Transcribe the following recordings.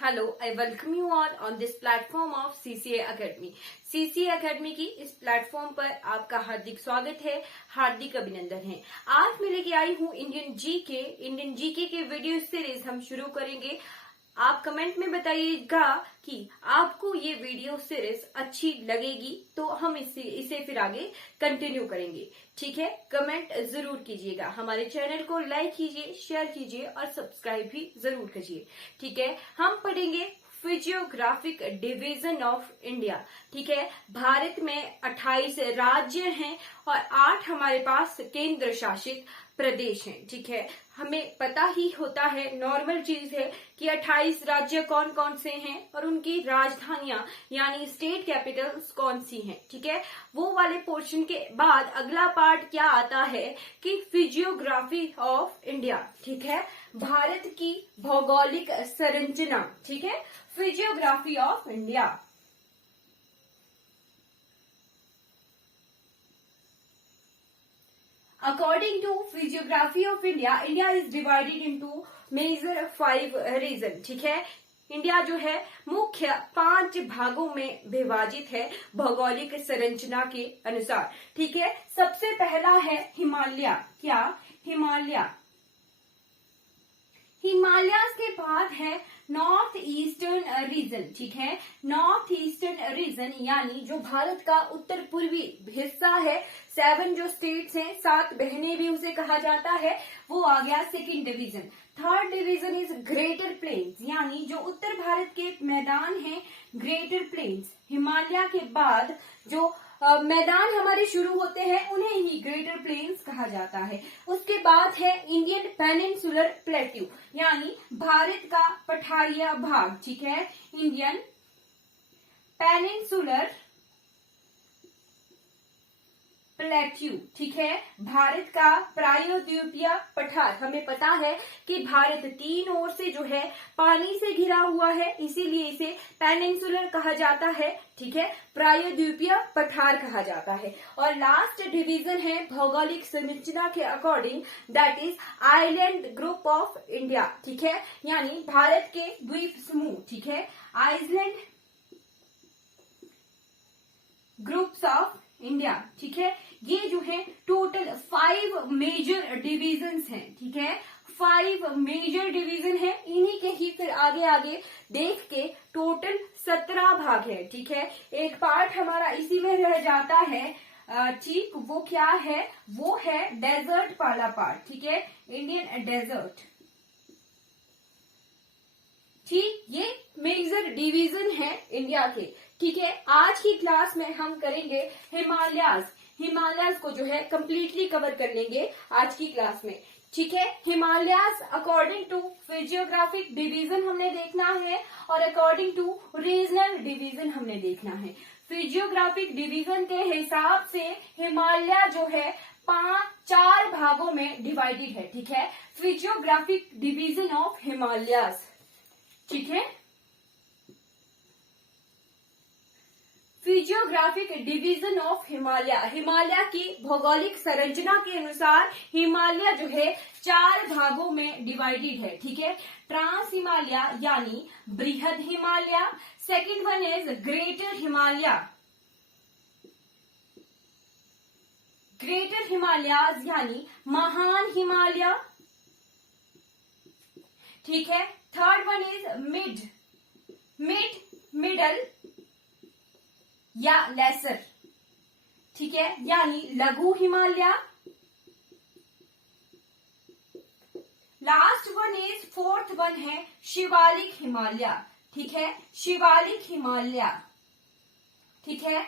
Hello, I welcome you all on this platform of CCA Academy. CCA Academy की इस platform पर आपका हार्दिक स्वागत है, हार्दिक अभिनंदन है। आज मैं लेके आई हूँ इंडियन जीके के वीडियो सीरीज हम शुरू करेंगे। आप कमेंट में बताइएगा कि आपको ये वीडियो सीरीज अच्छी लगेगी तो हम इसे फिर आगे कंटिन्यू करेंगे। ठीक है, कमेंट जरूर कीजिएगा, हमारे चैनल को लाइक कीजिए, शेयर कीजिए और सब्सक्राइब भी जरूर कीजिए। ठीक है, हम पढ़ेंगे फिजियोग्राफिक डिवीजन ऑफ इंडिया। ठीक है, भारत में 28 राज्य हैं और 8 हमारे पास केंद्र शासित प्रदेश हैं। ठीक है, हमें पता ही होता है, नॉर्मल चीज है कि 28 राज्य कौन कौन से हैं और उनकी राजधानियां यानी स्टेट कैपिटल्स कौन सी हैं। ठीक है, वो वाले पोर्शन के बाद अगला पार्ट क्या आता है कि फिजियोग्राफी ऑफ इंडिया। ठीक है, भारत की भौगोलिक संरचना। ठीक है, physiography of India. According to physiography of India, India is divided into major 5 regions. ठीक है, इंडिया जो है मुख्य 5 भागों में विभाजित है भौगोलिक संरचना के अनुसार। ठीक है, सबसे पहला है हिमालय। क्या? हिमालयाज के बाद है नॉर्थ ईस्टर्न रीजन। ठीक है, नॉर्थ ईस्टर्न रीजन यानी जो भारत का उत्तर पूर्वी हिस्सा है, 7 जो स्टेट्स हैं, 7 बहनें भी उसे कहा जाता है, वो आ गया second division. Third division is greater plains यानी जो उत्तर भारत के मैदान हैं, ग्रेटर प्लेन्स। हिमालय के बाद जो मैदान हमारे शुरू होते हैं उन्हें ही ग्रेटर प्लेन्स कहा जाता है। उसके बाद है इंडियन पेनिनसुलर प्लेट्यू यानी भारत का पठारिया भाग। ठीक है, इंडियन पेनिनसुलर प्लेट्यू। ठीक है, भारत का प्रायद्वीपीय पठार। हमें पता है कि भारत 3 ओर से जो है पानी से घिरा हुआ है, इसीलिए इसे पेनिनसुलर कहा जाता है। ठीक है, प्रायद्वीपीय पठार कहा जाता है। और लास्ट डिवीजन है भौगोलिक संरचना के according, that is island group of India. ठीक है, यानी भारत के द्वीप समूह। ठीक है, आइलैंड ग्रुप्स ऑफ इंडिया। ठीक है, ये जो है टोटल 5 मेजर डिवीजन्स हैं। ठीक है, 5 मेजर डिवीजन है, इन्हीं के ही फिर आगे आगे देख के टोटल 17 भाग है। ठीक है, एक पार्ट हमारा इसी में रह जाता है। ठीक, वो क्या है? वो है डेजर्ट वाला पार्ट। ठीक है, इंडियन डेजर्ट। ठीक, ये मेजर डिवीजन है इंडिया के। ठीक है, आज की क्लास में हम करेंगे हिमालयाज को जो है कंप्लीटली कवर कर लेंगे आज की क्लास में। ठीक है, Himalayas according to physiographic division हमने देखना है और अकॉर्डिंग टू रीजनल डिवीजन हमने देखना है। फिजियोग्राफिक डिवीजन के हिसाब से हिमालय जो है 4 भागों में डिवाइडेड है। ठीक है, फिजियोग्राफिक डिवीजन ऑफ हिमालयाज। ठीक है, फिजियोग्राफिक डिवीजन ऑफ हिमालय की भौगोलिक संरचना के अनुसार हिमालय जो है 4 भागों में डिवाइडेड है। ठीक है, ट्रांस हिमालय यानी बृहद Himalaya, second one is greater Himalaya यानी महान हिमालय। ठीक है, थर्ड वन इज मिडल या लेसर। ठीक है, यानी लघु Himalaya. Last one is fourth one है शिवालिक हिमालय। ठीक है, शिवालिक हिमालय। ठीक है,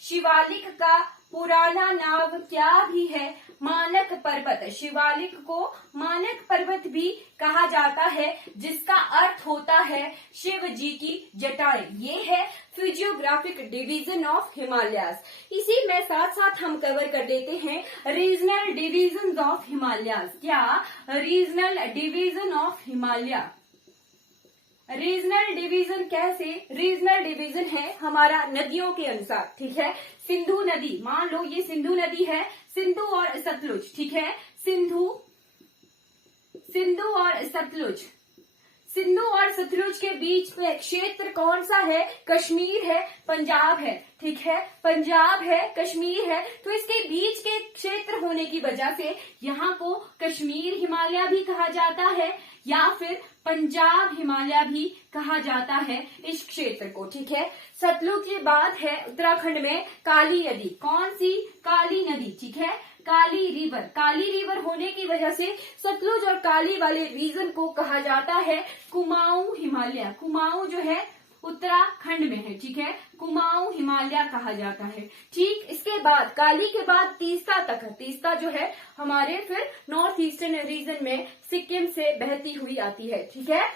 शिवालिक का पुराना नाम क्या भी है? मानक पर्वत। शिवालिक को मानक पर्वत भी कहा जाता है, जिसका अर्थ होता है शिव जी की जटाएं। ये है फिजियोग्राफिक डिवीजन ऑफ हिमालयाज। इसी में साथ साथ हम कवर कर देते हैं रीजनल डिवीजन ऑफ हिमालयाज। क्या? Regional division of Himalaya. Regional division कैसे? रीजनल डिवीजन है हमारा नदियों के अनुसार। ठीक है, सिंधु नदी, मान लो ये सिंधु नदी है, सिंधु और सतलुज। ठीक है, सिंधु और सतलुज। सिंधु और सतलुज के बीच में क्षेत्र कौन सा है? कश्मीर है, पंजाब है, ठीक है, पंजाब है, कश्मीर है। तो इसके बीच के क्षेत्र होने की वजह से यहाँ को कश्मीर हिमालय भी कहा जाता है या फिर पंजाब हिमालय भी कहा जाता है इस क्षेत्र को, ठीक है। सतलुज के बाद है उत्तराखंड में काली नदी। कौन सी? काली नदी, ठीक है, काली रिवर। काली रिवर होने की वजह से सतलुज और काली वाले रीजन को कहा जाता है कुमाऊं हिमालय। कुमाऊं जो है उत्तराखंड में है, ठीक है, कुमाऊं हिमालय कहा जाता है। ठीक, इसके बाद काली के बाद तीस्ता तक है। तीस्ता जो है हमारे फिर नॉर्थ ईस्टर्न रीजन में सिक्किम से बहती हुई आती है, ठीक है।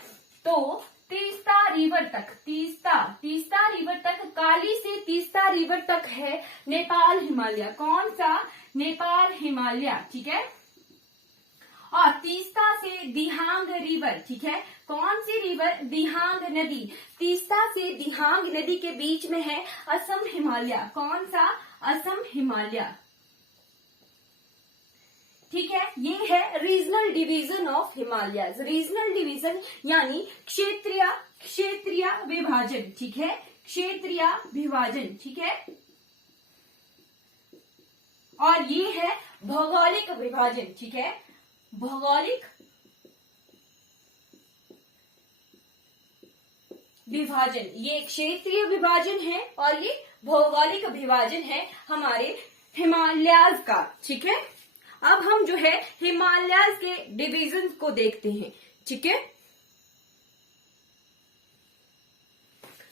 तो तीस्ता रिवर तक, तीस्ता रिवर तक, काली से तीस्ता रिवर तक है नेपाल हिमालय। कौन सा? नेपाल हिमालय, ठीक है। और तीस्ता से दिहांग रिवर, ठीक है, कौन सी रिवर? दिहांग नदी। तीस्ता से दिहांग नदी के बीच में है असम हिमालय। कौन सा? असम हिमालय, ठीक है। ये है regional division of Himalayas. Regional division यानी क्षेत्रीय विभाजन, ठीक है, क्षेत्रीय विभाजन, ठीक है। और ये है भौगोलिक विभाजन, ठीक है, भौगोलिक विभाजन। ये क्षेत्रीय विभाजन है और ये भौगोलिक विभाजन है हमारे हिमालयाज का, ठीक है। अब हम जो है हिमालयाज के डिवीजन को देखते हैं, ठीक है।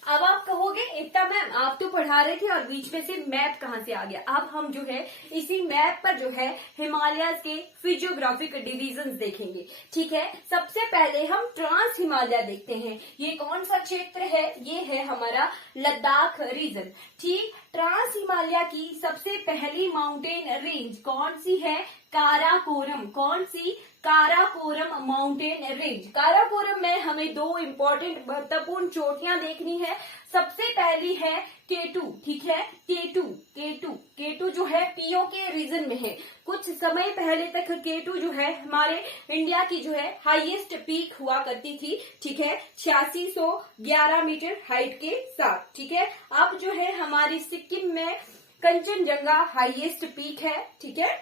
अब आप कहोगे एकता मैम आप तो पढ़ा रहे थे और बीच में से मैप कहाँ से आ गया? अब हम जो है इसी मैप पर जो है हिमालयाज के फिजियोग्राफिक डिवीजन देखेंगे, ठीक है। सबसे पहले हम ट्रांस हिमालय देखते हैं। ये कौन सा क्षेत्र है? ये है हमारा लद्दाख रीजन, ठीक। ट्रांस हिमालय की सबसे पहली माउंटेन रेंज कौन सी है? काराकोरम। कौन सी? Karakoram mountain range. काराकोरम में हमें दो इम्पोर्टेंट महत्वपूर्ण चोटियां देखनी है। सबसे पहली है K2, ठीक है, K2 जो है पीओके रीजन में है। कुछ समय पहले तक K2 जो है हमारे इंडिया की जो है हाईएस्ट पीक हुआ करती थी, ठीक है, 8611 मीटर हाइट के साथ, ठीक है। अब जो है हमारी सिक्किम में कंचनजंगा हाईएस्ट पीक है, ठीक है,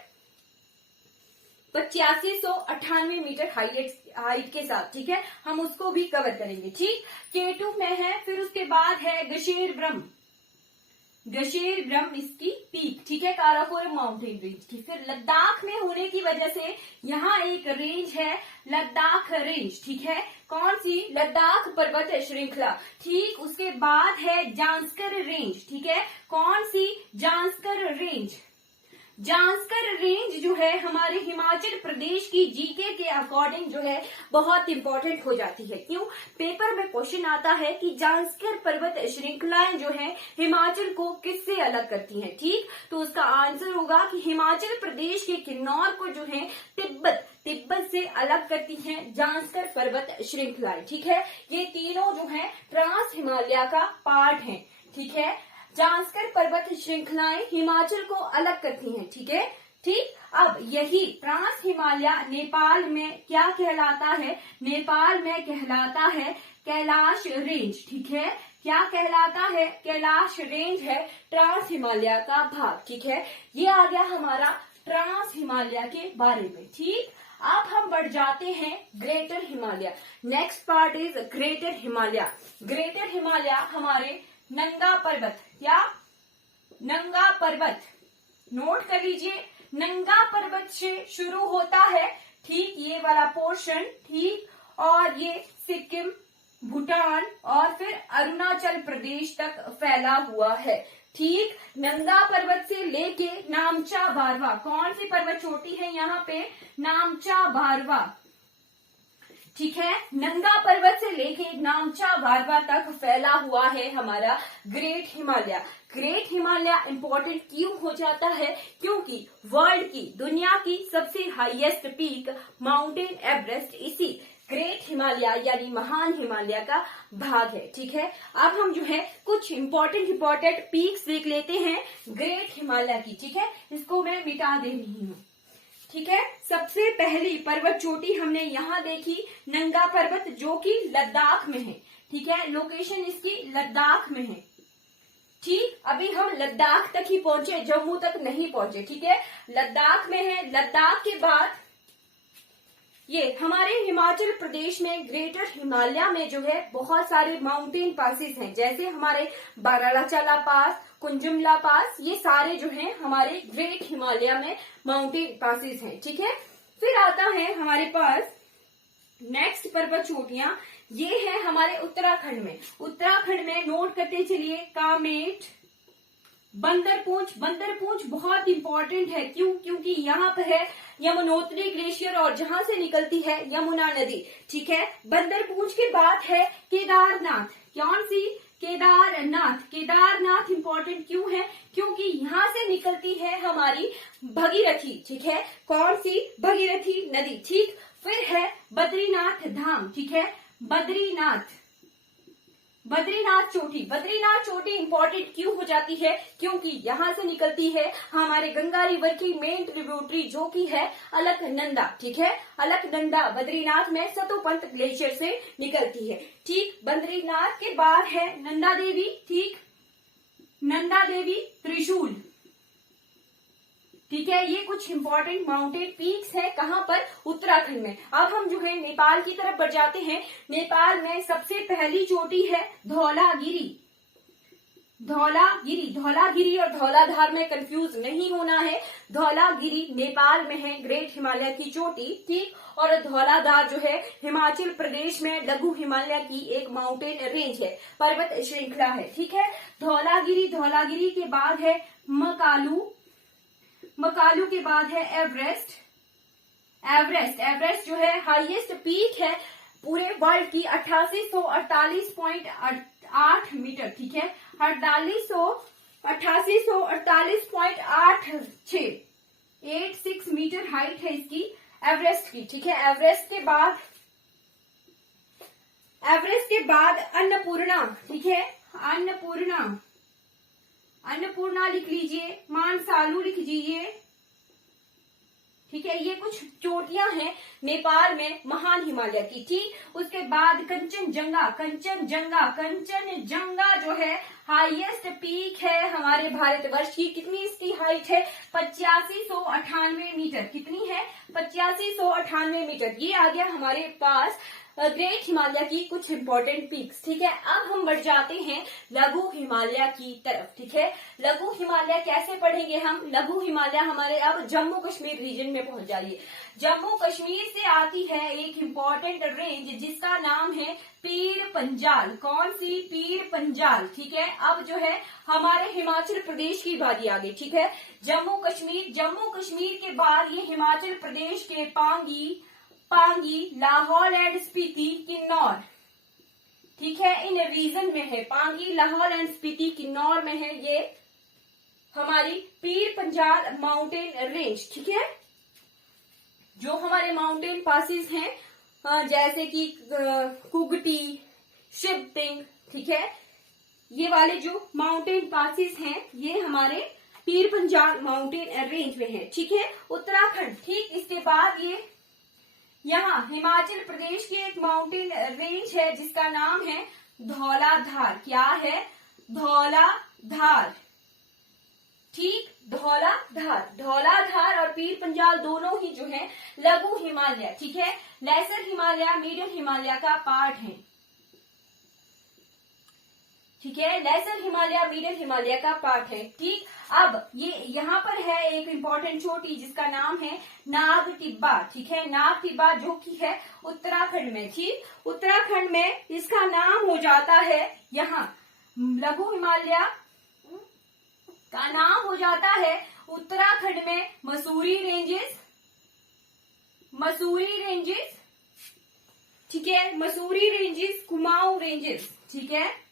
8598 मीटर हाइट के साथ, ठीक है। हम उसको भी कवर करेंगे, ठीक। K2 में है। फिर उसके बाद है गशेर ब्रह्म इसकी पीक, ठीक है, काराकोरम माउंटेन रेंज की। फिर लद्दाख में होने की वजह से यहाँ एक रेंज है लद्दाख रेंज, ठीक है, कौन सी? लद्दाख पर्वत श्रृंखला, ठीक। उसके बाद है जांस्कर रेंज, ठीक है, कौन सी? जांस्कर रेंज। जांस्कर रेंज जो है हमारे हिमाचल प्रदेश की जीके के अकॉर्डिंग जो है बहुत इंपॉर्टेंट हो जाती है। क्यों? पेपर में क्वेश्चन आता है कि जांस्कर पर्वत श्रृंखलाएं जो है हिमाचल को किससे अलग करती हैं, ठीक। तो उसका आंसर होगा कि हिमाचल प्रदेश के किन्नौर को जो है तिब्बत से अलग करती हैं जांस्कर पर्वत श्रृंखलाएं, ठीक है। ये तीनों जो है ट्रांस हिमालय का पार्ट है, ठीक है। जांस्कर पर्वत श्रृंखलाएं हिमाचल को अलग करती हैं, ठीक है, ठीक। अब यही ट्रांस हिमालय नेपाल में क्या कहलाता है? नेपाल में कहलाता है कैलाश रेंज, ठीक है। क्या कहलाता है? कैलाश रेंज है ट्रांस हिमालय का भाग, ठीक है। ये आ गया हमारा ट्रांस हिमालय के बारे में, ठीक। अब हम बढ़ जाते हैं greater Himalaya. Next part is greater Himalaya. Greater Himalaya हमारे नंगा पर्वत, क्या? नंगा पर्वत, नोट कर लीजिए, नंगा पर्वत से शुरू होता है, ठीक, ये वाला पोर्शन, ठीक, और ये सिक्किम, भूटान और फिर अरुणाचल प्रदेश तक फैला हुआ है, ठीक। नंगा पर्वत से लेके नामचा बारवा, कौन सी पर्वत चोटी है यहाँ पे? नामचा बारवा, ठीक है। नंगा पर्वत से लेके नामचा बारवा तक फैला हुआ है हमारा great Himalaya. Great Himalaya important क्यों हो जाता है? क्योंकि वर्ल्ड की, दुनिया की सबसे हाईएस्ट पीक माउंटेन एवरेस्ट इसी ग्रेट हिमालय यानी महान हिमालय का भाग है, ठीक है। अब हम जो है कुछ इम्पोर्टेंट पीक्स देख लेते हैं ग्रेट हिमालय की, ठीक है। इसको मैं मिटा दे रही हूँ, ठीक है। सबसे पहली पर्वत चोटी हमने यहाँ देखी नंगा पर्वत, जो कि लद्दाख में है। ठीक है, लोकेशन इसकी लद्दाख में है। ठीक, अभी हम लद्दाख तक ही पहुंचे, जम्मू तक नहीं पहुंचे। ठीक है, लद्दाख में है। लद्दाख के बाद ये हमारे हिमाचल प्रदेश में ग्रेटर हिमालय में जो है बहुत सारे माउंटेन पासेस हैं, जैसे हमारे बारालाचाला पास, कुंजुमला पास, ये सारे जो हैं हमारे ग्रेट हिमालय में माउंटेन पासेस हैं। ठीक है, फिर आता है हमारे पास नेक्स्ट पर्वत चोटियां, ये है हमारे उत्तराखंड में। उत्तराखंड में नोट करते चलिए कामेट, बंदरपूंछ। बंदरपूंछ बहुत इंपॉर्टेंट है, क्यों? क्योंकि यहाँ पर है यमुनोत्री ग्लेशियर और जहां से निकलती है यमुना नदी। ठीक है, बंदरपूंछ के बाद है केदारनाथ। कौन सी? केदारनाथ। केदारनाथ इंपॉर्टेंट क्यों है? क्योंकि यहाँ से निकलती है हमारी भगीरथी। ठीक है, कौन सी? भगीरथी नदी। ठीक, फिर है बद्रीनाथ धाम। ठीक है, बद्रीनाथ, बद्रीनाथ चोटी। बद्रीनाथ चोटी इंपॉर्टेंट क्यों हो जाती है? क्योंकि यहाँ से निकलती है हमारे गंगा रिवर की मेन ट्रिब्यूटरी, जो कि है अलकनंदा। ठीक है, अलकनंदा बद्रीनाथ में सतोपंत ग्लेशियर से निकलती है। ठीक, बद्रीनाथ के बाद है नंदा देवी। ठीक, नंदा देवी त्रिशूल। ठीक है, ये कुछ इंपॉर्टेंट माउंटेन पीक्स है। कहाँ पर? उत्तराखंड में। अब हम जो है नेपाल की तरफ बढ़ जाते हैं। नेपाल में सबसे पहली चोटी है धौलागिरी। धौलागिरी, धौलागिरी और धौलाधार में कंफ्यूज नहीं होना है। धौलागिरी नेपाल में है, ग्रेट हिमालय की चोटी। ठीक, और धौलाधार जो है हिमाचल प्रदेश में लघु हिमालय की एक माउंटेन रेंज है, पर्वत श्रृंखला है। ठीक है, धौलागिरी। धौलागिरी के बाद है मकालू। मकालू के बाद है एवरेस्ट। एवरेस्ट, एवरेस्ट जो है हाईएस्ट पीक है पूरे वर्ल्ड की, 8848.8 मीटर। ठीक है, 8848.86 मीटर हाइट है इसकी, एवरेस्ट की। ठीक है, एवरेस्ट के बाद अन्नपूर्णा। ठीक है, अन्नपूर्णा, अन्नपूर्णा लिख लीजिए, मानसालू लिख लीजिए। ठीक है, ये कुछ चोटियां हैं नेपाल में महान हिमालय की। ठीक, उसके बाद कंचनजंगा। कंचनजंगा, कंचनजंगा जो है हाईएस्ट पीक है हमारे भारतवर्ष की। कितनी इसकी हाइट है? 8598 मीटर। कितनी है? 8598 मीटर। ये आ गया हमारे पास ग्रेट हिमालय की कुछ इंपॉर्टेंट पीक्स। ठीक है, अब हम बढ़ जाते हैं लघु हिमालय की तरफ। ठीक है, लघु हिमालय कैसे पढ़ेंगे हम? लघु हिमालय हमारे अब जम्मू कश्मीर रीजन में पहुंच जाइए। जम्मू कश्मीर से आती है एक इंपॉर्टेंट रेंज जिसका नाम है पीर पंजाल। कौन सी? पीर पंजाल। ठीक है, अब जो है हमारे हिमाचल प्रदेश की बारी आ गई। ठीक है, जम्मू कश्मीर। जम्मू कश्मीर के बाद ये हिमाचल प्रदेश के पांगी, लाहौल एंड स्पीति, किन्नौर। ठीक है, इन रीजन में है। पांगी, लाहौल एंड स्पीति, किन्नौर में है ये हमारी पीर पंजाल माउंटेन रेंज। ठीक है, जो हमारे माउंटेन पासेस हैं जैसे कि कुगटी, शिवतिंग। ठीक है, ये वाले जो माउंटेन पासेस हैं ये हमारे पीर पंजाल माउंटेन रेंज में है। ठीक है, उत्तराखंड। ठीक, इसके बाद ये यहाँ हिमाचल प्रदेश की एक माउंटेन रेंज है जिसका नाम है धौलाधार। क्या है? धौलाधार। ठीक, धौलाधार। धौलाधार और पीर पंजाल दोनों ही जो है लघु हिमालय। ठीक है, लेसर हिमालय, मिडिल हिमालय का पार्ट है। ठीक है, लेसर हिमालय, मिडिल हिमालय का पार्ट है। ठीक, अब ये यहाँ पर है एक इंपॉर्टेंट चोटी जिसका नाम है नाग टिब्बा। ठीक है, नाग टिब्बा जो कि है उत्तराखंड में। ठीक, उत्तराखंड में इसका नाम हो जाता है यहाँ लघु हिमालय का नाम हो जाता है उत्तराखंड में मसूरी रेंजेस। मसूरी रेंजेस। ठीक है, मसूरी रेंजेस, कुमाऊं रेंजेस। ठीक है,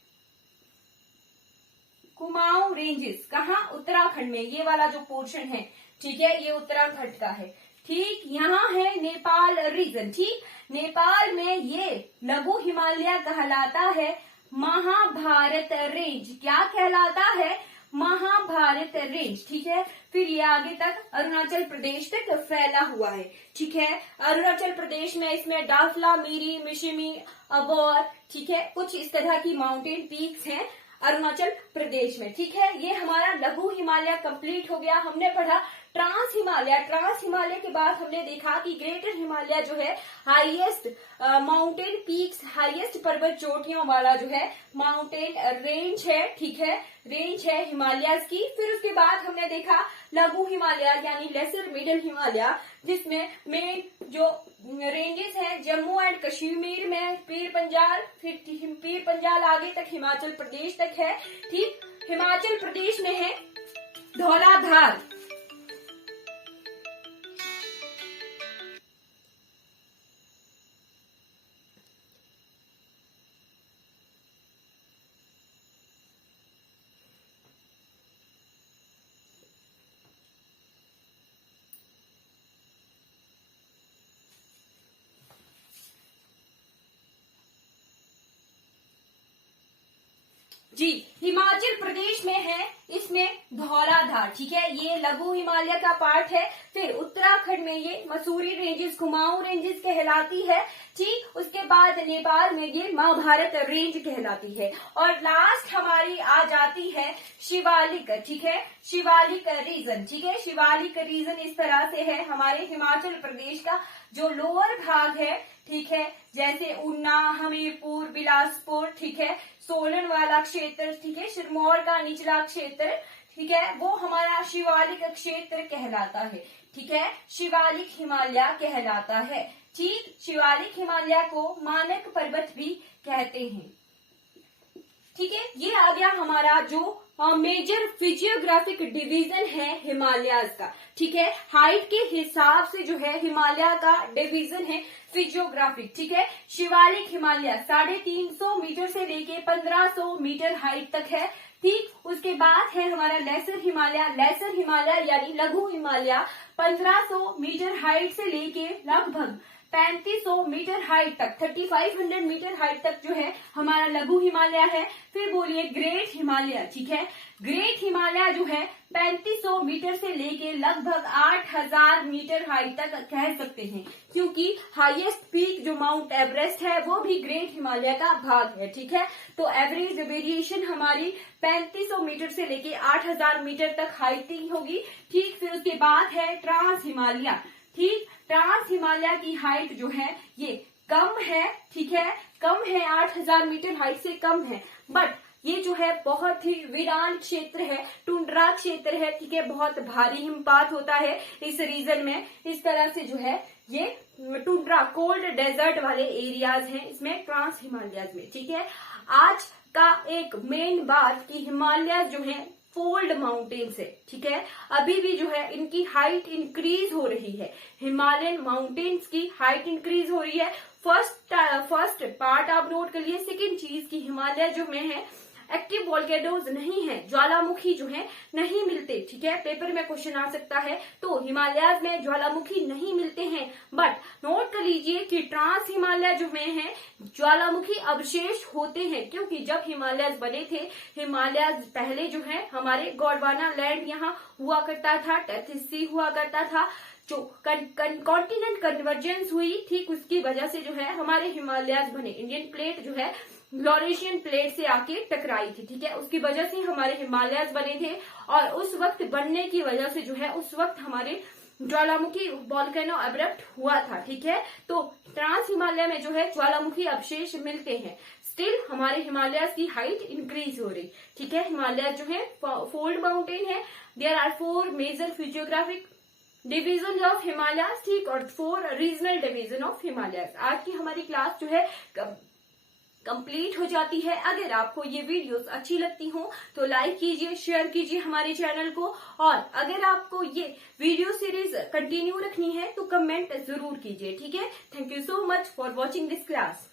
कुमाऊं रेंजेस कहाँ? उत्तराखंड में। ये वाला जो पोर्शन है, ठीक है, ये उत्तराखंड का है। ठीक, यहाँ है नेपाल रीजन। ठीक, नेपाल में ये लघु हिमालय कहलाता है महाभारत रेंज। क्या कहलाता है? महाभारत रेंज, ठीक है। फिर ये आगे तक अरुणाचल प्रदेश तक फैला हुआ है, ठीक है। अरुणाचल प्रदेश में इसमें डाफला, मिरी, मिशिमी, अबोर, ठीक है, कुछ इस तरह की माउंटेन पीक्स हैं अरुणाचल प्रदेश में, ठीक है। ये हमारा लघु हिमालय कंप्लीट हो गया। हमने पढ़ा ट्रांस हिमालय। ट्रांस हिमालय के बाद हमने देखा कि ग्रेटर हिमालय जो है हाईएस्ट माउंटेन पीक्स, हाईएस्ट पर्वत चोटियों वाला जो है माउंटेन रेंज है, ठीक है, रेंज है हिमालयस की। फिर उसके बाद हमने देखा लघु हिमालय यानी लेसर मिडल हिमालय, जिसमें मेन जो रेंजेस हैं जम्मू एंड कश्मीर में पीर पंजाल, फिर पीर पंजाल आगे तक हिमाचल प्रदेश तक है, ठीक। हिमाचल प्रदेश में है धौलाधार, जी, हिमाचल प्रदेश में है इसमें धौलाधार, ठीक है, ये लघु हिमालय का पार्ट है। फिर उत्तराखंड में ये मसूरी रेंजेस, कुमाऊं रेंजेस कहलाती है, ठीक। उसके बाद नेपाल में ये महाभारत रेंज कहलाती है। और लास्ट हमारी आ जाती है शिवालिक, ठीक है, शिवालिक रीजन, ठीक है। शिवालिक रीजन इस तरह से है हमारे हिमाचल प्रदेश का जो लोअर भाग है, ठीक है, जैसे ऊना, हमीरपुर, बिलासपुर, ठीक है, सोलन वाला क्षेत्र, ठीक है, सिरमौर का निचला क्षेत्र, ठीक है, वो हमारा शिवालिक क्षेत्र कहलाता है, ठीक है, शिवालिक हिमालय कहलाता है, ठीक। शिवालिक हिमालय को मानक पर्वत भी कहते हैं, ठीक है। ये आ गया हमारा जो मेजर फिजियोग्राफिक डिवीजन है हिमालयाज का, ठीक है। हाइट के हिसाब से जो है हिमालय का डिवीजन है फिजियोग्राफिक, ठीक है। शिवालिक हिमालय 350 मीटर से लेके 1500 मीटर हाइट तक है, ठीक। उसके बाद है हमारा लेसर हिमालय। लेसर हिमालय यानी लघु हिमालय 1500 मीटर हाइट से लेके लगभग 3500 मीटर हाइट तक, 3500 मीटर हाइट तक जो है हमारा लघु हिमालय है। फिर बोलिए ग्रेट हिमालय, ठीक है। ग्रेट हिमालय जो है 3500 मीटर से लेके लगभग 8000 मीटर हाइट तक कह सकते हैं, क्योंकि हाईएस्ट पीक जो माउंट एवरेस्ट है वो भी ग्रेट हिमालय का भाग है, ठीक है। तो एवरेज वेरिएशन हमारी 3500 मीटर से लेके 8000 मीटर तक हाइट की होगी, ठीक। फिर उसके बाद है ट्रांस हिमालय, ठीक। ट्रांस हिमालय की हाइट जो है ये कम है, ठीक है, कम है, 8000 मीटर हाइट से कम है, बट ये जो है बहुत ही वीरान क्षेत्र है, टुंड्रा क्षेत्र है, ठीक है, बहुत भारी हिमपात होता है इस रीजन में। इस तरह से जो है ये टुंड्रा कोल्ड डेजर्ट वाले एरियाज हैं इसमें ट्रांस हिमालयाज में, ठीक है। आज का एक मेन बात कि हिमालय जो है फोल्ड माउंटेन्स है, ठीक है। अभी भी जो है इनकी हाइट इंक्रीज हो रही है, हिमालयन माउंटेन्स की हाइट इंक्रीज हो रही है। फर्स्ट पार्ट आप नोट कर लिए। सेकेंड चीज की हिमालय जो में है एक्टिव वोल्केनोज नहीं है, ज्वालामुखी जो है नहीं मिलते, ठीक है। पेपर में क्वेश्चन आ सकता है, तो हिमालयाज में ज्वालामुखी नहीं मिलते हैं, बट नोट कर लीजिए कि ट्रांस हिमालय जो में है ज्वालामुखी अवशेष होते हैं, क्योंकि जब हिमालयाज बने थे, हिमालयाज पहले जो है हमारे गोंडवाना लैंड यहाँ हुआ करता था, टेथिस सी हुआ करता था, जो कॉन्टिनेंट कन्वर्जेंस हुई, ठीक उसकी वजह से जो है हमारे हिमालयाज बने। इंडियन प्लेट जो है लॉरेशियन प्लेट से आके टकराई थी, ठीक है, उसकी वजह से हमारे हिमालयाज बने थे। और उस वक्त बनने की वजह से जो है उस वक्त हमारे ज्वालामुखी वोल्केनो एब्रप्ट हुआ था, ठीक है। तो ट्रांस हिमालय में जो है ज्वालामुखी अवशेष मिलते हैं। स्टिल हमारे हिमालयाज की हाइट इंक्रीज हो रही, ठीक है। हिमालय जो है फोल्ड माउंटेन है। There are 4 major physiographic division of Himalaya, ठीक, और 4 रीजनल डिवीजन ऑफ हिमालय। आज की हमारी क्लास जो है कंप्लीट हो जाती है। अगर आपको ये वीडियोस अच्छी लगती हो तो लाइक कीजिए, शेयर कीजिए हमारे चैनल को, और अगर आपको ये वीडियो सीरीज कंटिन्यू रखनी है तो कमेंट जरूर कीजिए, ठीक है। Thank you so much for watching this class.